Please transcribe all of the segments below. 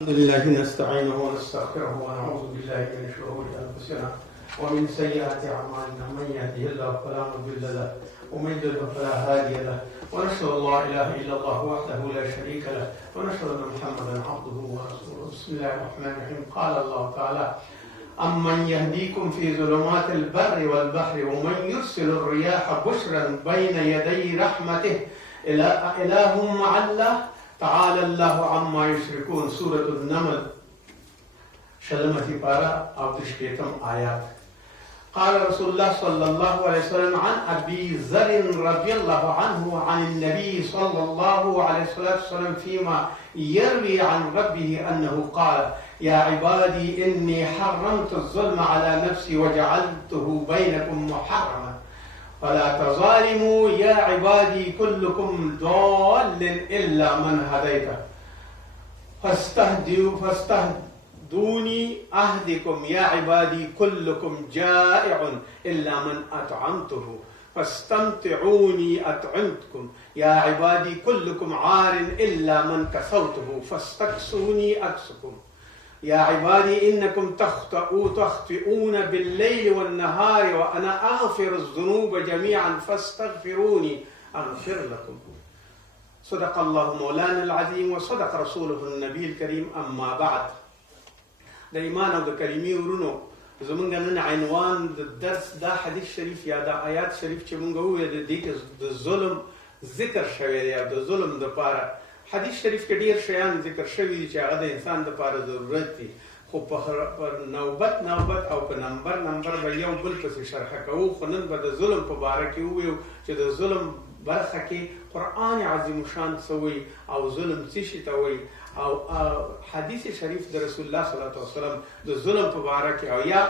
الحمد لله نستعينه ونستغفره ونعوذ بالله من شرور انفسنا ومن سيئات اعمالنا من يهده الله فلا مضل له ومن يضلل فلا هادي له ونشهد ان لا اله الا الله وحده لا شريك له ونشهد ان محمدا عبده ورسوله. بسم الله الرحمن الرحيم. قال الله تعالى: أمن يهديكم في ظلمات البر والبحر ومن يرسل الرياح بشرا بين يدي رحمته إله مع الله تعالى الله عما يشركون. سورة النمل شلمتي بارا أو تشكيتم آيات. قال رسول الله صلى الله عليه وسلم عن أبي ذر رضي الله عنه عن النبي صلى الله عليه وسلم فيما يروي عن ربه أنه قال: يا عبادي إني حرمت الظلم على نفسي وجعلته بينكم محرما فلا تظالموا يا عبادي كلكم ضال إلا من هديته فاستهدوني أهدكم يا عبادي كلكم جائع إلا من أطعمته فاستمتعوني أطعمتكم يا عبادي كلكم عار إلا من كسوته فاستكسوني أكسكم يا عبادي إنكم تخطئون بالليل والنهار وأنا أغفر الذنوب جميعا فاستغفروني أغفر لكم. صدق الله مولانا العظيم وصدق رسوله النبي الكريم. أما بعد، د ایمان او د کلمې ورونو، زمونږ نن عنوان د درس دا حدیث شریف یا دا آیات شریف چې مونږ وویل د دې کې د ظلم ذکر شوی دی. د ظلم دپاره حدیث شریف کې ډیر شیان ذکر شوي دي چې هغه د انسان دپاره ضرورت دي، خو په نوبت او په نمبر به یو بل پسې شرحه کوو. خو نن به د ظلم په باره کې وویو چې د ظلم برخه کې قرآن عظیم شان څه وایي او ظلم څه شي ته وایي، او حدیث شریف د رسول الله صلی الله علیه وسلم د ظلم په باره کې او یا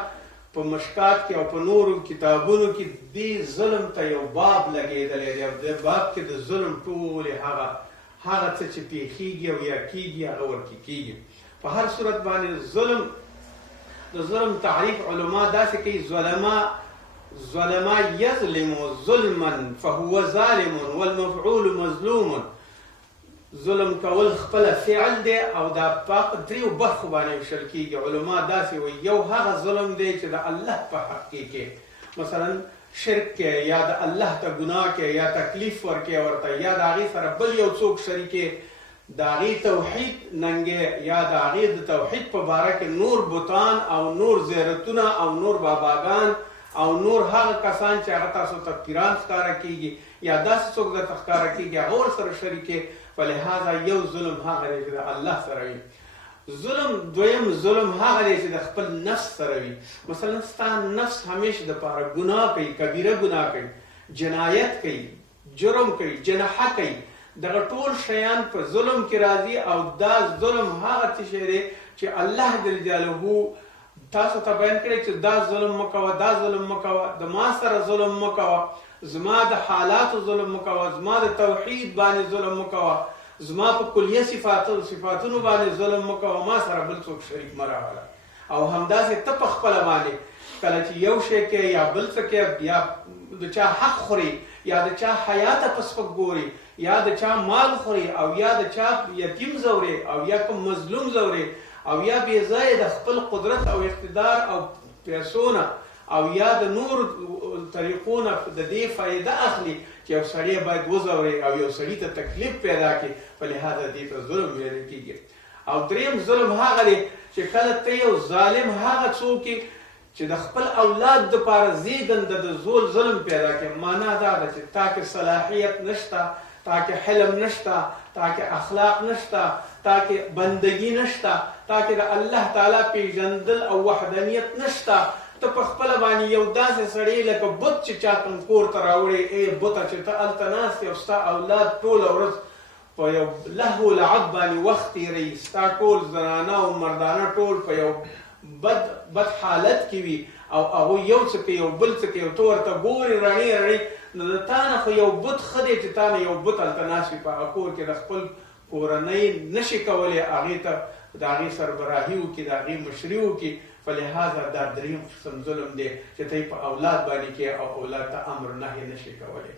په مشکات کې او په نورو کتابونو کې دې ظلم ته یو باب لګېدلی دی. د باب کې د ظلم ټولې هغه څه چې پیښیږي او یا کیږي هغه ورکې کیږي. په هر صورت باندې د ظلم تعریف علما داسې کوي: ظلما یظلم ظلما فهو ظالم والمفعول مظلوم. ظلم کول خپل فعل دی او دا په دریو برخو باندې ویشل کیږي. علما داسې وایي: یو هغه ظلم دی چې د الله په حق کې مثلا شرک کې یا د الله ته ګناه کې یا تکلیف ورکې ورته یا د هغې سره بل یو څوک شریکې د هغې توحید ننګې یا د هغې د توحید په باره کې نور بوتان او نور زیارتونه او نور باباګان او نور هغه کسان چې هغه تاسو ته پیران ښکاره کیږي یا داسې څوک درته ښکاره کیږي هغه ورسره شریکې. فلهذا یو ظلم هغه دی چې د الله سره وي. دویم ظلم هغه دی چې د خپل نفس سره وي. مثلا ستا نفس همیشه دپاره ګناه کوي، کبیره ګناه کوي، جنایت کوي، جرم کوي، جنحه کوي. دغه ټول شیان په ظلم کې راځي او دا ظلم هغه څه شی دی چې الله جل جلاله تاسو ته بیان کړی چې دا ظلم مه کوه، دا ظلم مه کوه، د ما سره ظلم مه کوه، زما د حالاتو ظلم مه کوه، زما د توحید باندې ظلم مه کوه، زما په کلیه صفاتونو باندې ظلم مه کوه، ما سره بل څوک شریک مه راوله. او همداسې ته په خپله باندې کله چې یو شی کې یا بل څه کې یا د چا حق خوري یا د چا حیاته په سپک ګوري یا د چا مال خوري او یا د چا یتیم ځوري او یا کوم مظلوم ځوري او یا بې ځایه د خپل قدرت او اقتدار او پیسونه او یا د نور طریقو نه د دې فایده اخلي چې یو سړی باید وځوري او یو سړي ته تکلیف پیدا کړي، فلهذا دې ته ظلم ویل کېږي. او دریم ظلم هغه دی چې کله ته یو ظالم هغه څوک چې د خپل اولاد دپاره زیږنده د ظلم پیدا کړي. معنا دا ده چې تا کې صلاحیت نشته، تا کې حلم نشته، تا کې اخلاق نشته، تا کې بندگی نشته، تا کې د الله تعالی پیژندل او وحدانیت نشته. ته په خپله باندې یو داسې سړی لکه بت چې چا کوم کور ته راوړې، ای بته چې ته هلته ناست یې او ستا اولاد ټوله ورځ په یو لهو لعب باندې وخت تېروي، ستا ټول زنانه او مردانه ټول په یو بد حالت کې وي او هغوی یو څه کوي یو بل څه کوي او ته ورته ګورې رڼې نو د تا نه خو یو بت ښه دی چې تا نه یو بت هلته ناست وي په هغه کور کې د خپل کورنۍ نشي کولی هغې ته د هغې سربراهي وکړي، د هغې مشري وکړي. فلهذا دا دریم قسم ظلم دی چې ته په اولاد باندې کې او اولاد ته امر نهي نشي کولی.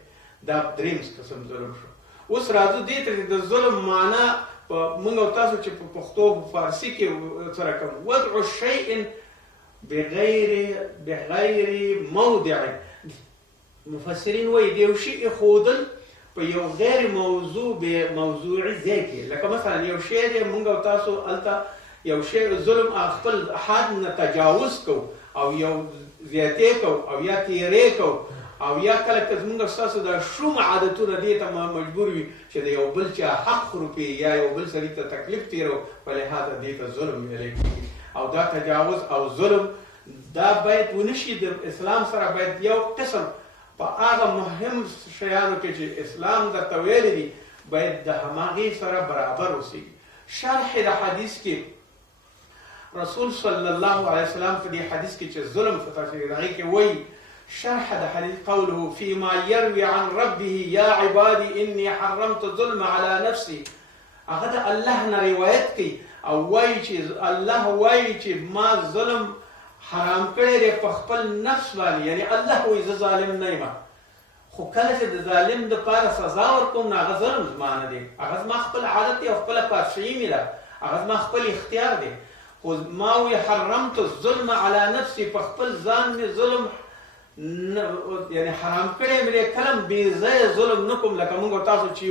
دا دریم قسم ظلم شو. اوس راځو دې ته چې د ظلم معنا موږ او تاسو چې په پښتو په فارسي کې سره کوم وضع الشيء بغیر موضع. مفسرین وایي د یو شي ایښودل په یو غیر موضوعي ځای کې. لکه مثلا یو شی دی موږ او تاسو هلته یو شی ظلم خپل حد نه تجاوز کو او یو زیاتې کو او یا تیرې کو او یا کله که زموږ ستاسو د شوم عادتونه دې ته مجبور وي چې د یو بل چا حق خورو یا یو بل سړي ته تکلیف تیرو، په لحاظه دې ته ظلم ویلی کېږي. او دا تجاوز او ظلم دا باید ونه شي. د اسلام سره باید یو قسم په هغه مهم شیانو کې چې اسلام درته ویلي دي باید د هماغې سره برابر اوسېږي. شرح د حدیث کې رسول صلی الله علیه وسلم په دې حدیث کې چې ظلم فتح شوی هغې کې وایي شرح د حدیث قوله فيما يروي عن ربه يا عبادي اني حرمت الظلم على نفسي. هغه د الله نه روایت کوي او وایي چې الله وایي چې ما ظلم حرام کړی دی په خپل نفس باندې، یعنی الله وایي زه ظالم نه یم. خو کله چې د ظالم دپاره سزا ورکوم نو هغه ظلم زما نه دی، هغه زما خپل عادت دی او خپله پادشاهي مې ده، هغه زما خپل اختیار دی. خو ما وایي حرمت الظلم على نفسي، په خپل ځان مې ظلم یعنی حرام کړی مې دی، کله بې ځایه ظلم نه کوم. لکه موږ او تاسو چې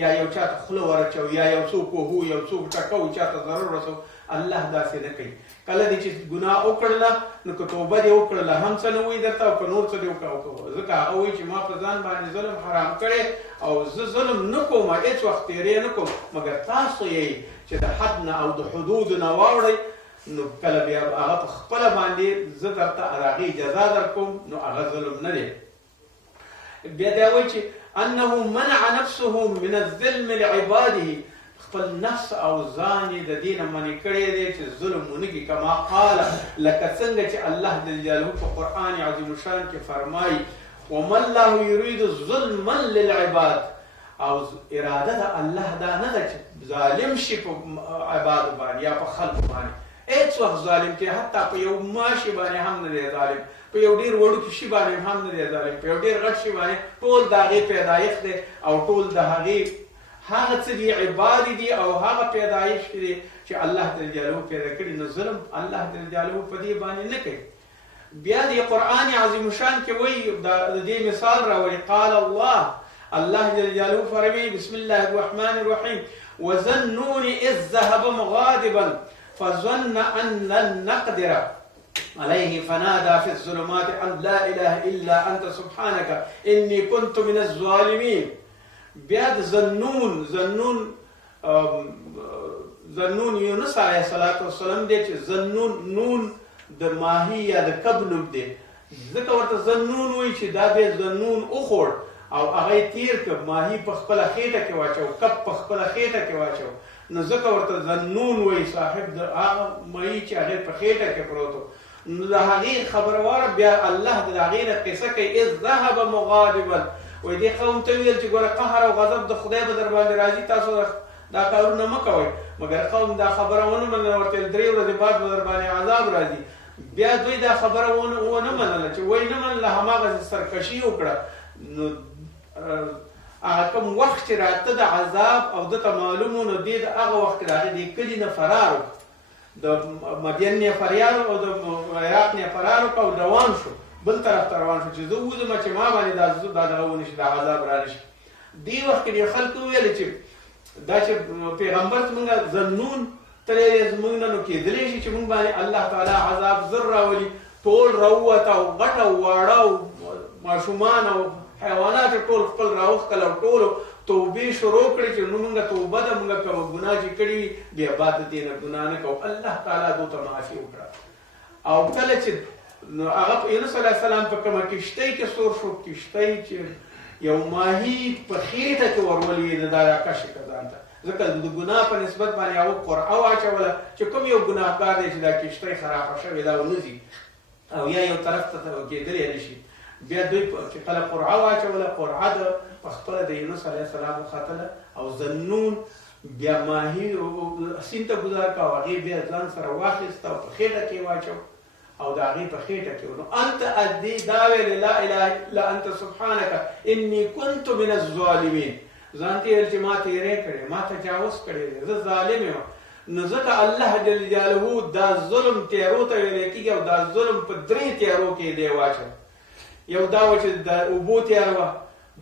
یا یو چا ته خوله ورچو یا یو څوک وهو یو څوک ټکو چا ته ضرر رسو، الله داسې نه کوي. کله دې چې ګناه وکړله نو که توبه دې وکړله هم څه نه وایي درته او که نور څه دې وکړه، ځکه هغه وایي چې ما په ځان باندې ظلم حرام کړی او زه ظلم نه کوم، هېڅ وخت تېرې نه کوم، مګر تاسو یې چې د حد نه او د حدودو نه واوړئ نو کله بیا هغه په خپله باندې زه درته د هغې جزا در کوم، نو هغه ظلم نه دی. بیا دا وایي چې انه منع نفسه من الظلم لعباده، خپل نفس او ځان یې د دې نه منع کړی دی چې ظلم ونه کړي. کما قال، لکه څنګه چې الله جل جلاله په قرآن عظیم الشان کې فرمایي وما الله يريد ظلما للعباد، او اراده د الله دا نه ده چې ظالم شي په عبادو باندې یا په خلقو باندې. هېڅ وخت ظالم کې حتی په یو ماشي باندې هم نه دی ظالم، په یو ډېر وړوکي شي باندې هم نه دی ظالم، په یو ډېر غټ شي باندې ټول د هغې پیدایښت دی او ټول د هغې هغه څه دي عباد دي او هغه پیدایش دي چې الله جل جلاله پیدا کړي. نو ظلم الله جل جلاله په دې باندې نه کوي. بیا د قرآن عظیم شان کې وایي د دې مثال راوړي قال الله جل جلاله فرمایي بسم الله الرحمن الرحیم وذا النون اذ ذهب مغاضبا فظن ان لن نقدر عليه فنادى في الظلمات ان لا اله الا انت سبحانك اني كنت من الظالمين. بیا د ذنون یونس علیه السلام دی چې ذنون نون د ماهی یا د کب نوم دی، ځکه ورته ذنون وایي چې دا بیا ذنون وخوړ او هغه یې تیر کړ، ماهی په خپله خېټه کې واچو، کب په خپله خېټه کې واچو، نو ځکه ورته ذنون وایي صاحب د هغه ماهی چې هغې په خېټه کې پروت و. نو د هغې خبره واره بیا الله د هغې نه قصه کوي اذ ذهب مغاضبا، وایي دې قوم ته ویل چې ګوره قهر او غضب د خدای به در باندې راځي، تاسو دا کارونه مه کوئ. مګر قوم دا خبره ونه منله، ورته 3 ورځې بعد به در باندې عذاب راځي. بیا دوی دا خبره ونه منله چې وایي نه منله، هماغسې سرکشي وکړه. نو هغه کوم وخت چې راته د عذاب او دته معلوم و نو دې د هغه وخت کې د هغې دې کلي نه فرار وکړو، د مدین نه فریاد او د عراق نه فرار وکړو او روان شو، بل طرف ته روان شو چې زه وځم چې ما باندې دا دغه ونه شي، دا عذاب را نه شي. دې وخت کې دې خلکو وویل چې دا چې پیغمبر زمونږ ذنون تللی دی زمونږ نه، نو کېدلی شي چې مونږ باندې الله تعالی عذاب زر راولي. ټول راووته او غټ او واړه او ماشومان او حیوانات ټول خپل راوښکل او ټولو توبې شروع کړې چې نو مونږ توبه ده، مونږ کومه ګناه چې کړي وي بیا بعد د دې نه ګناه نه کوو. الله تعالی دو ته معافي وکړه. او کله چې نو هغه یونس علیه السلام په کومه کښتۍ کې سور شو، کښتۍ چې یو ماهي په خېټه کې ورولوېده دا راکشه کړه ځان ته، ځکه د ګناه په نسبت باندې هغه قرعه واچوله چې کوم یو ګناهګار دی چې دا کښتۍ خرابه شوې ده او نه ځي او یا یو طرف ته کېدلی نه شي. بیا دوی چې کله قرعه واچوله، قرعه د پخپله د یونس علیه السلام وختله او ذنون بیا ماهي سیند ته ګذار کړه او هغې بیا ځان سره واخیسته او په خېټه کې واچو او د هغې په خېټه کې نو انت ادي دا ویلې لا اله الا انت سبحانك اني كنت من الظالمين. ځان ته ویل چې ما تېری کړی، ما تجاوز کړی دی، زه ظالم یم. نو ځکه الله جل جلاله دا ظلم تیارو ته ویلی کېږي او دا ظلم په 3 تیارو کې دی واچوي. یو دا وه چې د اوبو تیاره وه،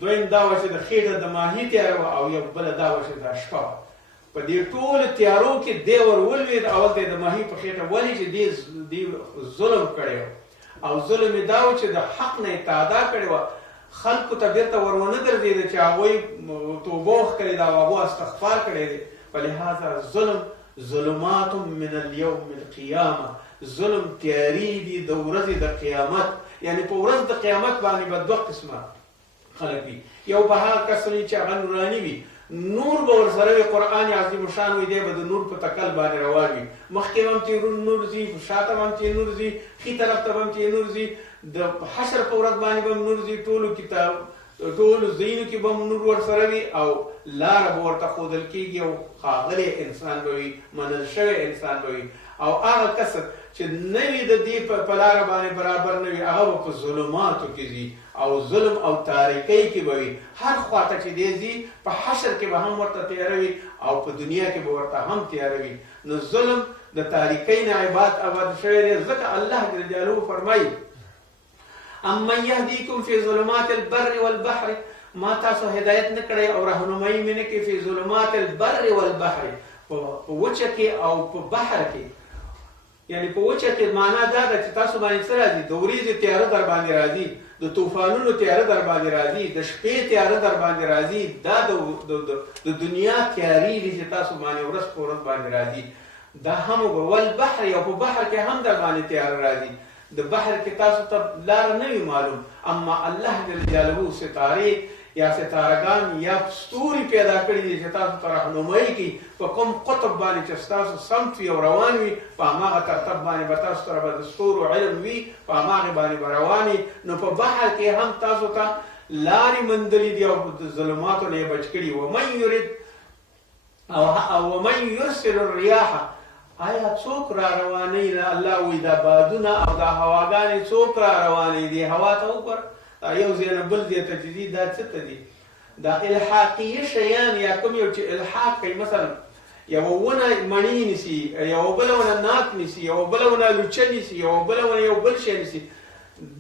دویم دا وه چې د خېټه د ماهي تیاره وه، او یو بله دا وه چې دا شپه وه. په دې ټولو تیارو کې دی ور ولوېد، اول ته یې د ماهي په خېټه ولې چې دې ظلم کړی و، او ظلم یې دا و چې د حق نه یې تعدا کړې وه. خلکو ته بیرته ور ونه ګرځېده چې هغوی توبه وښکړې ده او هغو استغفار کړی دی. فلهذا ظلم ظلمات من اليوم القیامه، ظلم تیاری دي د ورځې د قیامت. یعنی په ورځ د قیامت باندې به 2 قسمه خلک وي. یو به هغه کس وي چې هغه نوراني وي، نور به ورسره وي، قرآن عظیم شان وي، دی به د نور په تکل باندې روان وي. مخکې به هم چې نور ځي، شاته به هم چې نور ځي، ښي طرف ته به هم چې نور ځي، د حشر په ورځ باندې به هم نور ځي، ټولو ځایونو کې به هم نور ورسره وي، او لاره به ورته ښودل کېږي، او ښاغلی انسان به وي، منل شوی انسان به وي. او هغه کس چې نه وي د دې په لاره باندې برابر نه وي، هغه به په ظلماتو کې ځي او ظلم او تاریکۍ کې به وي. هر خواته چې دی ځي، په حشر کې به هم ورته تیاره وي او په دنیا کې به ورته هم تیاره وي. نو ظلم د تاریکۍ نه آباد شوی دی. ځکه الله جل جلاله فرمایي: امن یهدیکم فی ظلمات البر والبحر، ما تاسو هدایت نه کړی او راهنمایي مې نه کړې فی ظلمات البر والبحر، په وچه کې او په بحر کې. یعنی په وچه کې معنا دا ده چې تاسو باندې څه راځي؟ د ورېځې تیاره در باندې راځي، د طوفانونو تیاره در باندې راځي، د شپې تیاره در باندې راځي. دا د دنیا تیارې دي چې تاسو باندې ورځ په ورځ باندې راځي. دا هم والبحر، او په بحر کې هم در باندې تیاره راځي. د بحر کې تاسو ته لار نه وي معلوم، اما الله جل جلاله ستارې یا ستارګان یا ستوري پیدا کړي دي چې تاسو ته راهنمایي کوي په کوم قطب باندې چې ستاسو سمت وي او روان وي، په هماغه ترتیب باندې به تاسو سره به د ستورو علم وي، په هماغې باندې به روان وي. نو په بحر کې هم تاسو ته لارې موندلې دي او د ظلماتو نه یې بچ کړي. ومن یرد او ومن یرسل الریاح، آیا څوک را روانوي؟ الله وایي دا بادونه او دا هواګانې څوک را روانوي؟ دې هوا ته وګوره، یو ځای نه بل ځای ته چې ځي، دا څه ته دي؟ دا الحاقیه شیان یا کوم یو چې الحاق کوي. مثلا یوه ونه مڼې نیسي، یوه بله ونه ناک نیسي، یوه بله ونه لوچه نیسي، یوه بله ونه یو بل شی نیسي.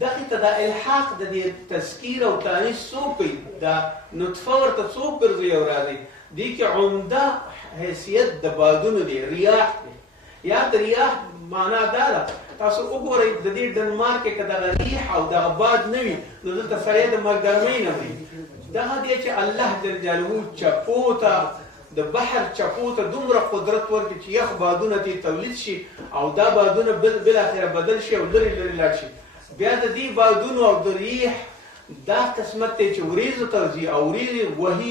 دغې ته دا الحاق د دې تذکیر او تانیث څوک کوي؟ دا نطفه ورته څوک ګرځوي او راځي؟ دې کې عمده حیثیت د بادونو دی، ریاح دی. یا د ریاح معنا دا ده، تاسو وګورئ د دې ډنمارک کې که دغه ریح او دغه باد نه وي، نو دلته سړی د مرګ ګرمۍ نه مري. دغه دی چې الله جل جلاله چپو ته، د بحر چپو ته دومره قدرت ورکړي چې یخ بادونه ترې تولید شي او دا بادونه بالاخره بدل شي او لرې لرې لاړ شي. بیا د دې بادونو او د ریح دا قسمت دی چې وریځو ته ځي او وریځې وهي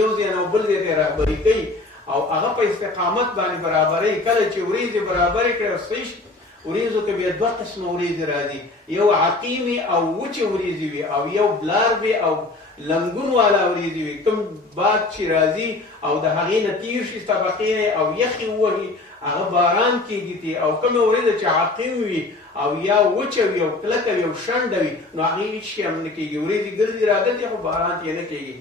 یو ځای نه بل ځای ته رهبري کوي او هغه په استقامت باندې برابروي. کله چې وریځې برابرې کړي او صحیح شي، وریځو کې بیا 2 قسمه وریځې راځي، یو عقیمې او وچې وریځې وي او یو بلاروي او لنګون والا وریځې وي. کوم باد چې راځي او د هغې نه تیر شي طبقې او یخې ووهي، هغه باران کېږي. او کومه وریځه چې عقیم وي او یا وچه وي او کلکه وي او شنډه وي، نو هغې هېڅ شی هم نه کېږي، وریځې ګرځي راګرځي خو باران یې نه کېږي.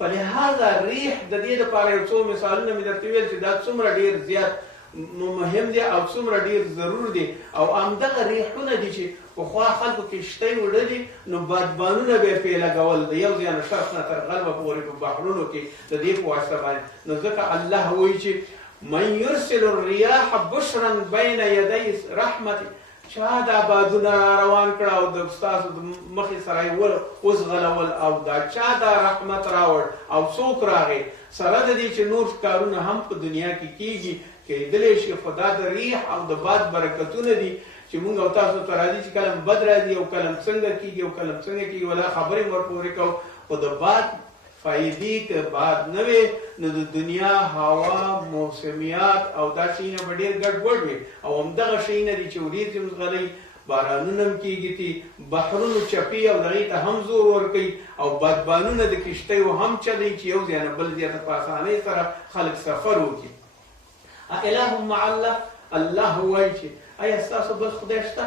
فلهذا ریح د دې لپاره یو څو مثالونه مې درته ویل چې دا څومره ډېر زیات مهم دی او څومره ډېر ضرور دی. او همدغه ریحونه دي چې پخوا خلکو کښتۍ وړلې، نو بادبانونه به یې پرې لګول د یو ځای نه شرق نه تر غربه پورې په بحرونو کې د دې په واسطه باندې. نو ځکه الله وایي چې من یرسل الریاح بشرا بین یدی رحمته، چا دا بادونه را روان کړه او د ستاسو د مخې سره یې وزغلول او دا چا دا رحمت راوړ او څوک راغی؟ سره د دې چې نور کارونه هم په دنیا کې کېږي، کېدلی شي، خو دا د ریح او د باد برکتونه دي چې موږ او تاسو ته راځي چې کله بد راځي او کله څنګه کېږي او کله څنګه کېږي، ولا خبرې ورپورې کوو. خو د باد فائدې که باد نه وي، نو د دنیا هوا، موسمیات او دا شیونه به ډېر ګډوډ وي. او همدغه شیونه دي چې وریځې هم ځغلوي، بارانونه هم کېږي، بحرونو چپي او دغې ته هم زور ورکوي، او بادبانونه د کښتیو هم چلوي چې یو ځای نه بل ځای ته په اسانۍ سره خلک سفر وکړي. اله مع الله، الله وایي چې آیا ستاسو بل خدای شته؟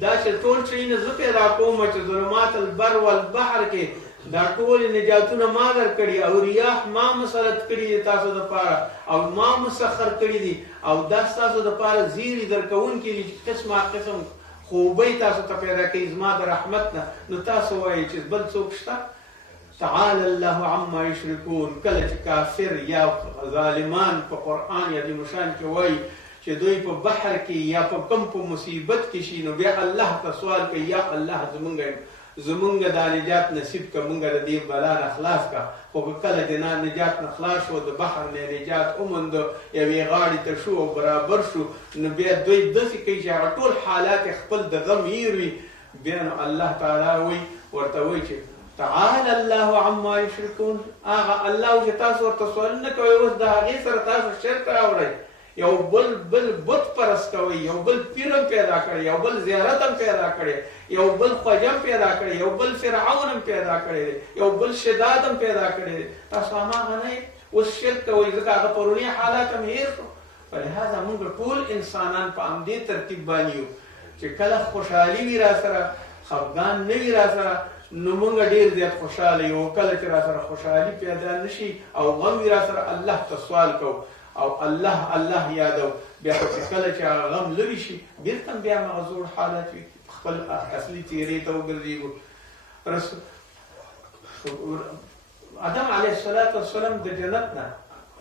دا چې ټول شیونه زه پیدا کوم چې ظلمات البر والبحر کې دا ټول نجاتونه ما درکړي او ریاح ما مسلط کړي دي تاسو دپاره او ما مسخر کړي دي او دا ستاسو دپاره زیري درکوونکي دي چې قسمه قسم خوبۍ تاسو ته پیدا کوي زما د رحمت نه. نو تاسو وایئ چې بل څوک شته؟ تعالی الله عما یشرکون. کله چې کافر یا ظالمان په قرآن یا د مشان کې وایي چې دوی په بحر کې یا په کوم په مصیبت کې شي، نو بیا الله ته سوال کوي یا الله زمونږ دا نجات نصیب که مونږ د دې بلا نه خلاص که. خو کله د نجات نه خلاص شو، د بحر نه نجات وموند، یوې غاړې ته شو او برابر شو، نو بیا دوی داسې کوي چې هغه ټول حالات خپل د غم هیر وي. بیا نو الله تعالی ورته وایي چې تعالی الله عما یشرکون. هغه الله چې تاسو ورته سوال نه کوئ، اوس د هغې سره تاسو شرک راوړئ، یو بل بت پرست کوي، یو بل پیرم پیدا کړي، یو بل زیارتم پیدا کړي، یو بل خوجم پیدا کړي، یو بل فرعونم پیدا کړي، یو بل شدادم پیدا کړي. تاسو هماغه نه اوس شرک کوئ، ځکه هغه پروني حالات هم هیر شو. فلهذا موږ ټول انسانان په همدې ترتیب باندې یو چې کله خوشحالي وي را سره، خفګان نه وي را سره، نو موږ ډېر زیات خوشحاله یو. کله چې را سره خوشحالي پیدا نشي او غم وي را سره، الله ته سوال کوو او الله یادو. بیا چې کله چې هغه غم لرې شي، بېرته بیا هغه زوړ حالات وي، خپل اصلي تیرې ته وګرځېږو. آدم علیه السلام د جنت نه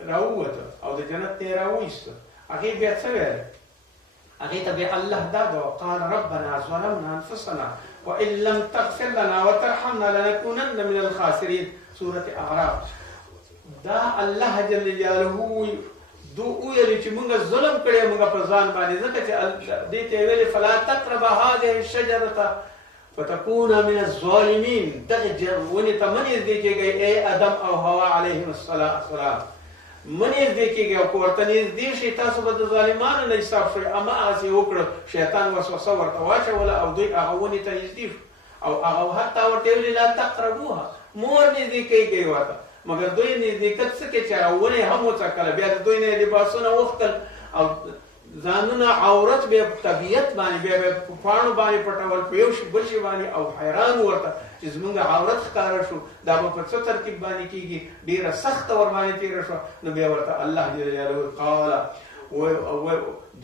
راووته او د جنت نه یې راوایسته. هغې بیا څه ویل؟ هغې ته بیا الله دا قال ربنا ظلمنا انفسنا وان لم تغفر لنا وترحمنا لنكونن من الخاسرين. سورة اعراف. دا الله جل جلاله دو ویل چې موږ ظلم کړی موږ په ځان باندې، ځکه چې دې ته ویلې فلا تقربا هذه الشجرة فتكونا من الظالمین. دغه ونې ته مه نږدې کېږئ ای ادم او حوا علیهم السلام، مه نږدې کېږئ او که ورته نږدې شئ تاسو به د ظالمانو نه حساب شئ. هماغسې وکړه، شیطان وسوسه ورته واچوله او دوی هغه ونې ته نږدې شو او هغه حتی ورته ویلې لا تقربوها، مه ورنږدې کېږئ ورته. مګر دوی نزدېکت څه کې چې هغه ونې هم وڅکله، بیا د دوی نه یې لباسونه وختل او ځانونه عورت بیا په طبیعت باندې بیا په پاڼو باندې پټول، په یو شي بل شي باندې، او حیران ورته چې زمونږ عورت ښکاره شو، دا به په څه ترتیب باندې کېږي. ډېره سخته ورباندې تېره شوه. نو بیا ورته الله جل جلاله قال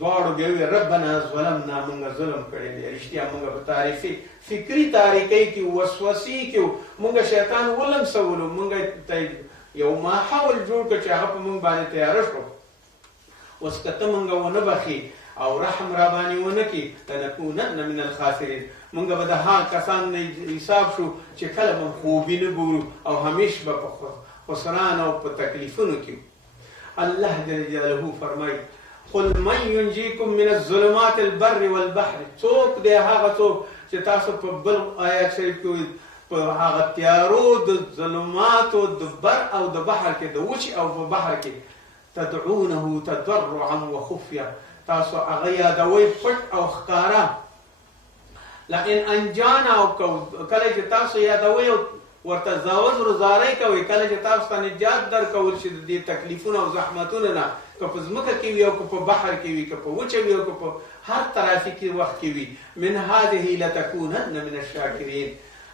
دواړو بیا ویل ربنا ظلمنا، مونږ ظلم کړی دی. رښتیا مونږ په تاریخي فکري تاریکۍ کې وسوسې کې مونږ شیطان ولمسولو، مونږ ته یو ماحول جوړ کړ چې هغه په مونږ باندې تیاره شو. اوس که ته مونږ ونه بخې او رحم را باندې ونه کړي، لنکونن من الخاسرین، مونږ به د هغه کسان نه حساب شو چې کله به خوبي نه ګورو او همیش به په خسران او په تکلیفونو کې. الله جل جلاله فرمایي قل من ينجيكم من الظلمات البر والبحر. څوک دی هغه څوک چې تاسو په بل آیات شریف کې په هغه تیارو د ظلماتو د بر او د بحر کې، د وچې او په بحر کې، تدعونه تضرعا وخفیا، تاسو هغه یادوئ پټ او ښکاره. لئن انجانا، او کله چې تاسو یادوئ او ورته زاوز زارۍ کوئ، کله چې تاسو ته نجات درکول شي د دې تکلیفونو او زحمتونو نه، که په ځمکه کې وي او که په بحر کې وي، که په وچه وي او که په هر ترافیکي وخت کې وي، من هذه لتكونن من الشاکرین.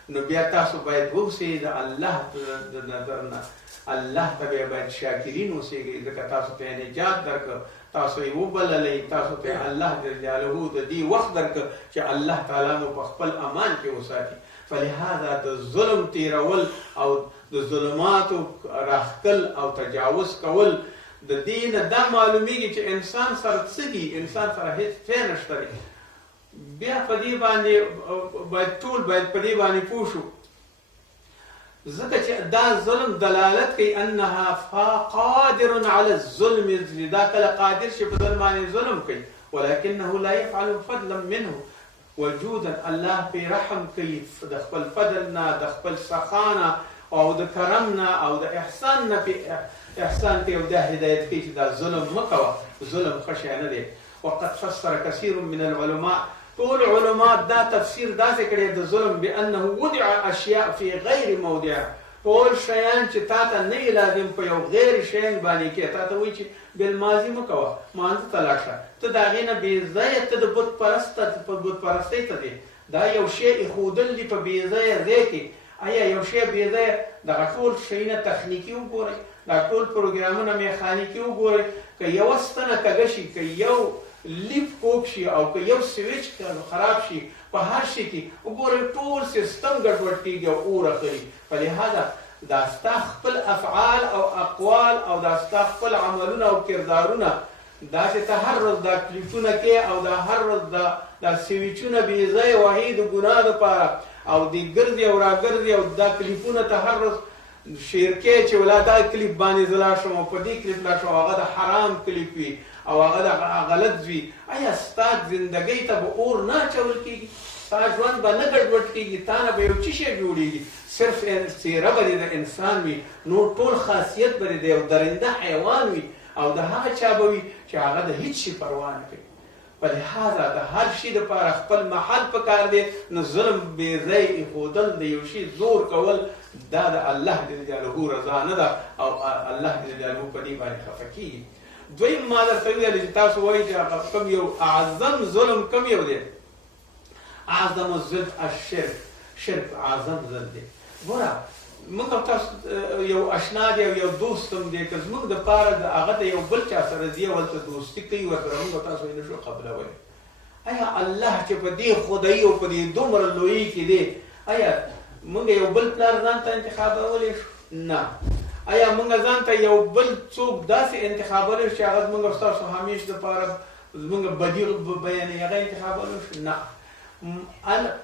نو بیا تاسو باید واوسئ د الله د نظر نه، الله ته بیا باید شاکرین اوسئ، ځکه تاسو ته نجات درکړ، تاسو یې وبللئ، تاسو ته الله جل جلاله د دې وخت درکړ چې الله تعالی مو په خپل امان کې وساتي. فلهذا د ظلم تیرول او د ظلماتو راښکل او تجاوز کول، د دې نه دا معلومیږي چې انسان سره څه دي، انسان سره هیڅ شی نشته دی. بیا په دې باندې باید ټول باید په دې باندې پوه شو، ځکه چې دا ظلم دلالت کوي انها قادر علی الظلم، دا کله قادر شي په ظلم باندې ظلم کوي، ولكنه لا يفعل فضلا منه وجودا. الله په رحم کوي د خپل فضل نه، د خپل سخا نه او د کرم نه او د احسان نه، په احسان کې او د هدایت کې چې دا ظلم مه کوه، ظلم ښه شی نه دی. وقد فسر كثير من العلماء، ټول علماء دا تفسیر داسې کړی د ظلم بانه وضع اشیاء فی غیر موضعها، ټول شیان چې تا ته نه لازم په یو غیر شیان باندې کې، تا ته وایي چې بالماضي مه کوه، مانځه ته لاړ شه، ته د هغې نه بې ځایه ته د بت پرستۍ ته ځې، دا یو شی ایښودل دي په بې ځایه ځای کې، آیا یو شی بې ځایه دغه ټول شیونه تخنیکي وګورئ، دا ټول پروګرامونه میخانیکي وګورئ، که یوه ستنه کږه شي، که یو لیف کوک شي او که یو سویچ خراب شي، په هر شي کې وګورئ ټول سیستم ګډوډ کېږي او اور اخلي. په لحاظه دا ستا خپل افعال او اقوال او دا ستا خپل عملونه او کردارونه داسې ته هر ورځ دا کلیپونه کې او دا هر ورځ دا سویچونه بې ځایه وهي د ګناه دپاره او دی ګرځي او راګرځي او دا کلیپونه ته هر ورځ شیر کې چې ولا دا کلیپ باندې زه لاړ شم او په دې کلیپ لاړ شم، هغه د حرام کلیپ وي او هغه د غلط وي. آیا ستا زندګۍ ته به اور نه اچول کېږي؟ ستا ژوند به نه ګډوډ کېږي؟ تا نه به یو څه شی جوړېږي؟ صرف څېره به دې د انسان وي، نور ټول خاصیت به دې د یو درنده حیوان وي او د هغه چا به وي چې هغه د هیڅ شي پروا نه کوي. په لحاظه د هر شي دپاره خپل محل پکار دی. نو ظلم بې ځای ایښودل، د یو شي زور کول، دا د الله جل جلاله رضا نه ده او الله جل جلاله په دې باندې خفه کېږي. دویم ما درته وویل چې تاسو وایئ چې کوم یو اعظم ظلم کوم یو دی؟ اعظم الظلم الشرک، شرک اعظم ظلم دی. ګوره موږ او تاسو یو اشنا دی او یو دوست هم دی، که زموږ دپاره د هغه د یو بل چا سره ځي او هلته دوستي کوي ورسره، موږ او تاسو یې نه شو قبلولی. آیا الله چې په دې خدایي او په دې دومره لویي کې دی، آیا موږ یو بل پلار ځان ته انتخابولی شو؟ نه. آیا موږ ځان ته یو بل څوک داسې انتخابولی شو چې هغه زموږ او ستاسو همیش دپاره زموږ بدي بیانوي، هغه انتخابولی شو؟ نه.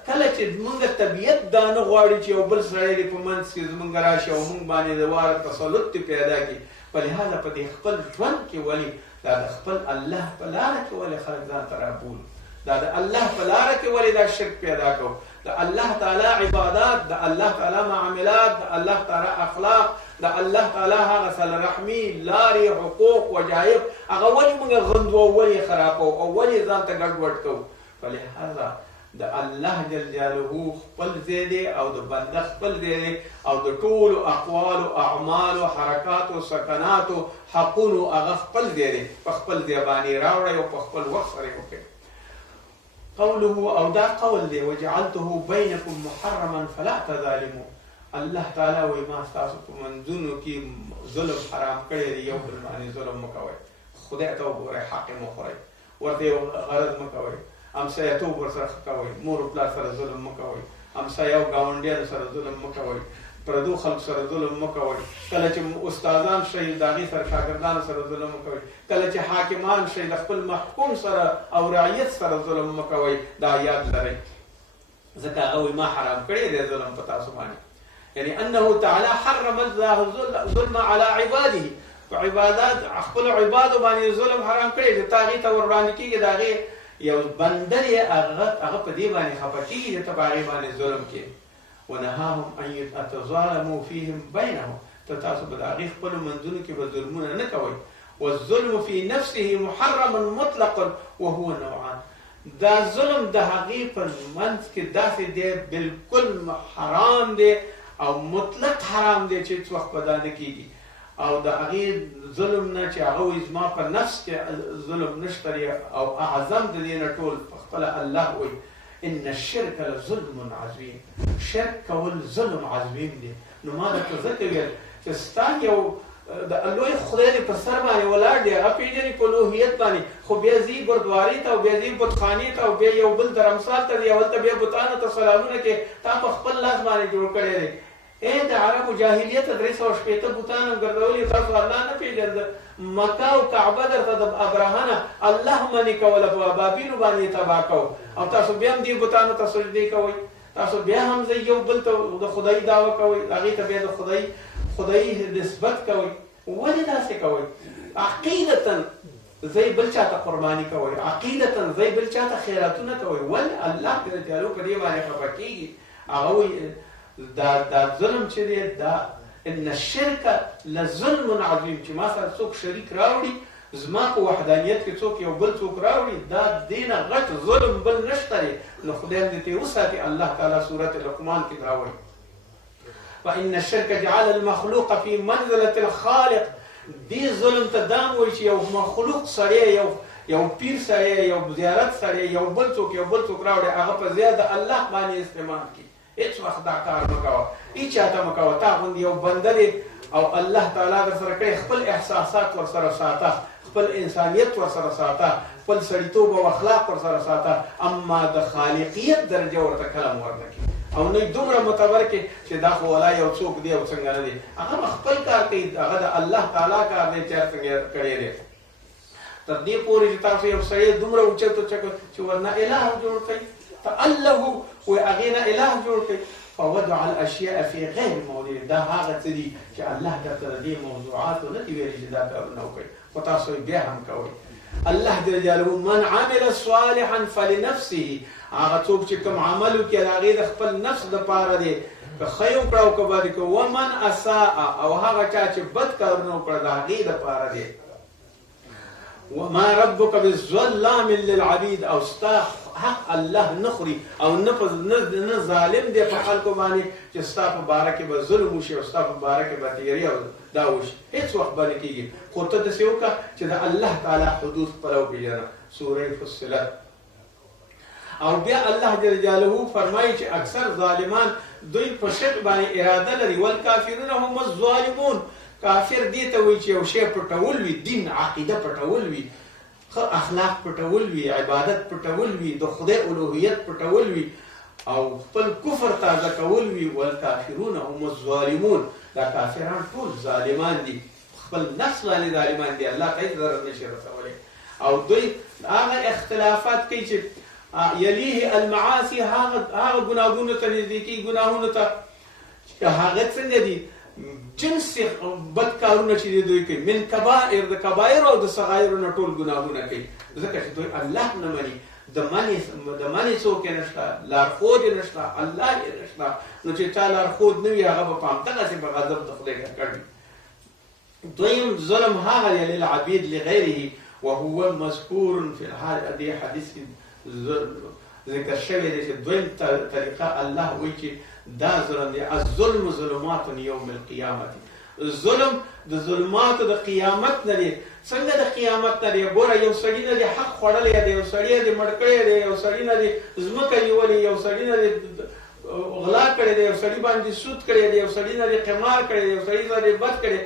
کله چې زموږ طبیعت دا نه غواړي چې یو بل سړی دې په منځ کې زموږ راشي او موږ باندې د واره تسلط دې پیدا کړي، په لحاظه په دې خپل ژوند کې ولې دا د خپل الله په لاره کې ولې خلک ځان ته رابولو، دا د الله په لاره کې ولې دا شرک پیدا کوو، د الله تعالی عبادات، د الله تعالی معاملات، د الله تعالی اخلاق، د الله تعالی هغه صله رحمي لارې، حقوق، وجایب، هغه ولې موږ غندو، ولې خرابوو او ولې ځان ته ګډوډ کوو؟ په لحاظه د الله جل جلاله خپل ځای دی او د بنده خپل ځای دی او د ټولو اقوالو، اعمالو، حرکاتو، سکناتو، حقونو هغه خپل ځای دی. په خپل ځای باندې راوړئ او په خپل وخت سره یې وکړئ. قوله او دا قول دی وجعلته بینکم محرما فلا تظالموا. الله تعالی وایي ما ستاسو په منځونو کې ظلم حرام کړی دی، یو بل باندې ظلم مه کوئ. خدای ته وګورئ، حق یې مه خورئ، ورته یو غرض مه کوئ، همسایه‌توب ورسره ښه کوئ، مور و پلار سره ظلم مه کوئ، همسایه او ګاونډیانو سره ظلم مه کوئ، پردو خلکو سره ظلم مه کوئ، کله چې استادان شئ د هغې سره شاګردانو سره ظلم مه کوئ، کله چې حاکمان شئ د خپل محکوم سره او رعیت سره ظلم مه کوئ. دا یاد لرئ، ځکه هغه وایي ما حرام کړی دی ظلم په تاسو باندې. یعنی انه تعالی حرم الله الظلم علی عباده، په عبادات خپل عبادو باندې ظلم حرام کړی دی، ته هغې ته ور وړاندې کېږي، د هغې یو بنده دی هغه په دې باندې خفه کېږي چې ته په هغې باندې ظلم کوې. ونهاهم ان يتظالموا فيهم بينهم، ته تاسو به د هغې خپلو منځونو کې به ظلمونه نه کوئ. والظلم في نفسه محرم مطلقا وهو نوعان. دا ظلم د هغې په منځ کې داسې دی بالکل حرام دی او مطلق حرام دی چې هېڅ وخت به دا نه کېږي. او د هغې ظلم نه چې هغه وایي زما په نفس کې ظلم نشته او اعظم د دې نه ټول په خپله الله وایي ان الشرک لظلم عظیم. شرک کول ظلم عظیم دی. نو ما درته ځکه ویل چې ستا یو د لوی خدای دې په سر باندې ولاړ دی، هغه پېژني په الوهیت باندې، خو بیا ځي ګردواري ته او بیا ځي بتخانې ته او بیا یو بل درمسال ته ځي او هلته بیا بتانو ته سلامونه کې تا په خپل لاس باندې جوړ کړی دی. د عربو جاهلیت 360 بوتان هم ګرځولي، تاسو الله نه پېژنده. مکه او کعبه درته د ابرهه نه الله منې کوله، په ابابیلو باندې یې تباه کو او تاسو بیا هم دې بوتانو ته سجدې کوئ، تاسو بیا هم ځئ یو بل ته د خدایي دعوه کوئ، هغې ته بیا د خدایي نسبت کوئ. ولې داسې کوئ؟ عقیدتا ځئ بل چا ته قرباني کوئ، عقیدتا ځئ بل چا ته خیراتونه کوئ. ولې الله جل جلاله په دې باندې خفه کېږي؟ هغه وایي دا ظلم چې دی دا ان الشرک لظلم عظیم، چې ما سره څوک شریک راوړي، زما په وحدانیت کې څوک یو بل څوک راوړي، دا دې نه غټ ظلم بل نشته دی. نو خدای دې ته وساتي. الله تعالی سورت لقمان کې راوړي فإن الشرك جعل المخلوق في منزلة الخالق. دې ظلم ته دام وایي چې یو مخلوق سړی، یو پیر سړی، یو زیارت سړی، یو بل څوک راوړي، هغه په ځای د الله باندې استعمال کړي. هیڅ وخت دا کار مه کوه، هیڅ چاته مه کوه. تا غوندې یو بنده دی او الله تعالی در سره کړی، خپل احساسات ورسره ساته، خپل انسانیت ورسره ساته، خپل سړیتوب او اخلاق ورسره ساته، اما د خالقیت درجه ورته کله مه ورته کړي او نه دومره معتبر کې چې دا خو ولا یو څوک دی او څنګه نه دی. هغه خپل کار کوي، هغه د الله تعالی کار دی چې څنګه کړی دی. تر دې پورې چې تاسو یو سړی دومره اوچت چې ورنه اله جوړ کړي، فالله و هغې نه اله جوړ کړي، فوضع الاشیاء فی غیر موضعها. دا هغه څه دي چې الله درته د دې موضوعاتو نه دي ویلي چې دا کارونه وکړئ، خو تاسو بیا هم کوئ. الله جل جلاله من عمل صالحا فلنفسه، هغه څوک چې کوم عمل وکړي د هغې د خپل نفس دپاره دی، که ښه یې وکړه او که بد یې کړه. ومن اساء، او هغه چا چې بد کارونه وکړه د هغې دپاره دی. وما ربك بالظلام للعبيد، او ستا حق الله نخوري او نه ظالم دی په خلکو باندې چې ستا په باره کې به ظلم وشي او ستا په باره کې به تیری او دا وشي، هیڅ وخت به نه کېږي. خو ته داسې وکړه چې د الله تعالی حدود خپله وپېژنه. سوره فصلت. او بیا الله جل جلاله فرمایي چې اکثر ظالمان دوی په شرک باندې اراده لري. والکافرون هم الظالمون، کافر دی ته وایي چې یو شی پټول وي، دین عقیده پټول وي، ښه اخلاق پټول وي، عبادت پټول وي، د خدای الوهیت پټول وي او خپل کفر تازه کول وي. والکافرون هم الظالمون، دا کافران ټول ظالمان دي، خپل نفس باندې ظالمان دي، الله ته هېڅ ضرر نشي رسولی. او دوی هغه اختلافات کوي چې یلیه المعاصي، هغه ګناهونو ته نږدې کېږي، ګناهونو ته چې هغه څنګه دي جنس بد کارونه چې دوی کوي، من کبائر، د کبائر او د صغائر نه ټول ګناهونه کوي، ځکه چې دوی الله نه مني. د منې څوک یې نشته، لارښود یې نشته، الله یې نشته. نو چې چا لارښود نه وي هغه به په همدغسې په غضب د خدای ککړ وي. دویم ظلم هغه دی للعبید لغیره وهو مذکور فی دې حدیث کې ذکر شوی دی چې دویم طریقه الله وایي چې دا ظلم دی. الظلم ظلمات یوم القیامت، ظلم د ظلماتو د قیامت نه دی. څنګه د قیامت نه دی؟ ګوره یو سړي نه دی حق خوړلی دی، یو سړي دی مړ کړی دی، یو سړي نه دی ځمکه نیولې، یو سړي نه دی غلا کړی دی، یو سړي باندې سود کړی دی، یو سړي نه دی قمار کړی دی، یو سړي نه دی بد کړی.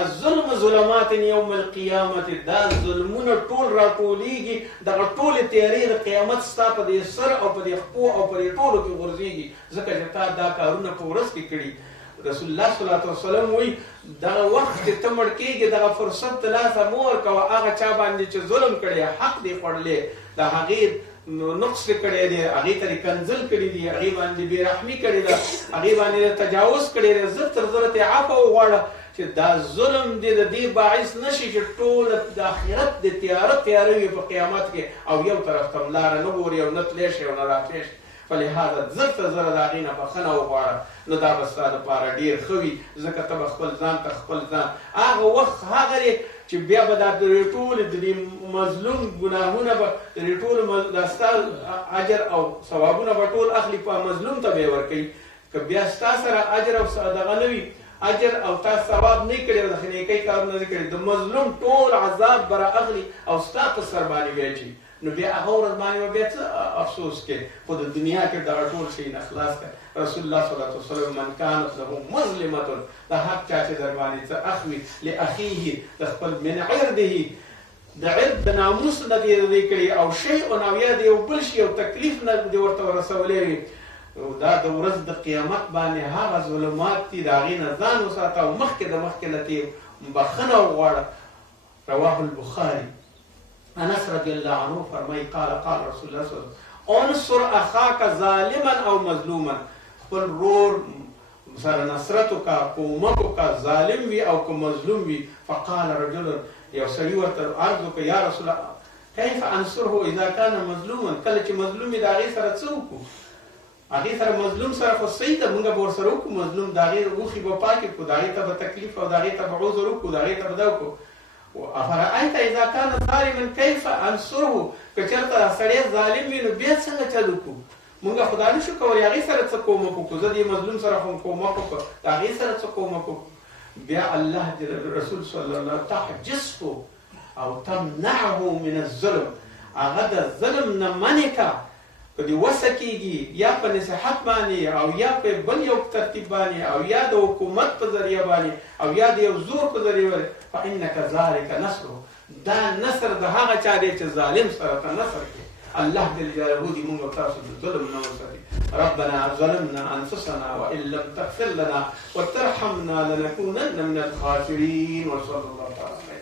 الظلم ظلمات یوم القیامت، دا ظلمونه ټول راټولیږي، دغه ټولې تیارې د قیامت ستا په دې سر او په دې خپو او په دې ټولو کې غورځېږي، ځکه چې تا دا کارونه په ورځ کې کړي. رسول الله صلی الله علیه وسلم وایي دغه وخت چې ته مړ کېږې دغه فرصت د لاسه مه ورکوه هغه چا باندې چې ظلم کړی، حق دی خوړلی، د هغې نقص کړی دی، هغې ته یې کنځل کړي دي، هغې باندې بېرحمي کړې ده، هغې باندې تجاوز کړی دی، زر تر زره ترې عفه وغواړه چې دا ظلم دی د دې باعث نشي چې ټوله د آخرت د تیاره وي په قیامت کې او یو طرف ته لاره نه ګوري او نه تلی شي او نه راتلی شي. فلهذا زر تر زره د هغې نه بخښنه وغواړه، نو دا به ستا دپاره ډېر ښه وي، ځکه ته به خپل ځان ته خپل ځان هغه وخت هغه دی چې بیا به دا ټولې د دې مظلوم ګناهونه به د دې ټولو دا ستا اجر او ثوابونه به ټول اخلي، په مظلوم ته به یې ورکوي. که بیا ستا سره اجر او دغه نه وي، اجر او تا ثواب نه کړی او د نیکۍ کارونه نه کړي، د مظلوم ټول عذاب به را اخلي او ستا په سر باندې بیا اچي، نو بیا هغه ورځ باندې به بیا څه افسوس کوې. خو د دنیا کې دغه ټول شي نه خلاص کړه. رسول الله صلی الله علیه وسلم من کانت له مظلمة، د حق چا چې در باندې څه اخلي لاخیه، د خپل من عرضه، د عرض د ناموس نه دې کړي او شیء او یا د یو بل شي او تکلیف نه دې ورته ورسولی وي، دا د ورځ د قیامت باندې هغه ظلمات دي، د هغې نه ځان وساته او مخکې د مخکې نه ترې بخښنه وغواړه. رواه البخاري. انس رضی الله عنه فرمایي قال رسول الله صلی الله علیه وسلم انصر اخاک ظالما او مظلوما، خپل ورور سره نصرت وکړه، کومک وکړه، ظالم وي او که مظلوم وي. فقال رجل، یو سړي ورته عرض وکړه یا رسول الله کیف انصره اذا کان مظلوما، کله چې مظلوم وي د هغې سره څه وکړو؟ هغې سره مظلوم سره خو صحیح ده، موږ به ورسره وکړو، مظلوم د هغې اوښې به پاکې کړو، د هغې ته به تکلیف او د هغې ته به عذر وکړو، د هغې ته به دا وکړو. افرأیت اذا کان ظالما کیف انصره، که چېرته سړی ظالم وي نو بیا څنګه چل وکړو؟ موږ خو دا نشو کولی هغې سره څه کومک وکړو، زه د مظلوم سره خو کومک وکړو، د هغې سره څه کومک وکړو؟ بیا الله رسول صلی الله علیه وسلم تحجزه او تمنعه من الظلم، هغه د ظلم نه منې که کدی وسکیږي یا په نصیحت باندې او یا په بل یو ترتیب باندې او یا د حکومت په ذریعہ باندې او یا د یو زور په ذریعہ باندې فإنک ذلک نصر، دا نصر د هغه چا دی چې ظالم سره ته نصر کوي. الله جل جلاله دې موږ تاسو د ظلم نه وساتي. ربنا ظلمنا انفسنا وان لم تغفر لنا وترحمنا لنكونن من الخاسرين. وصلى الله تعالى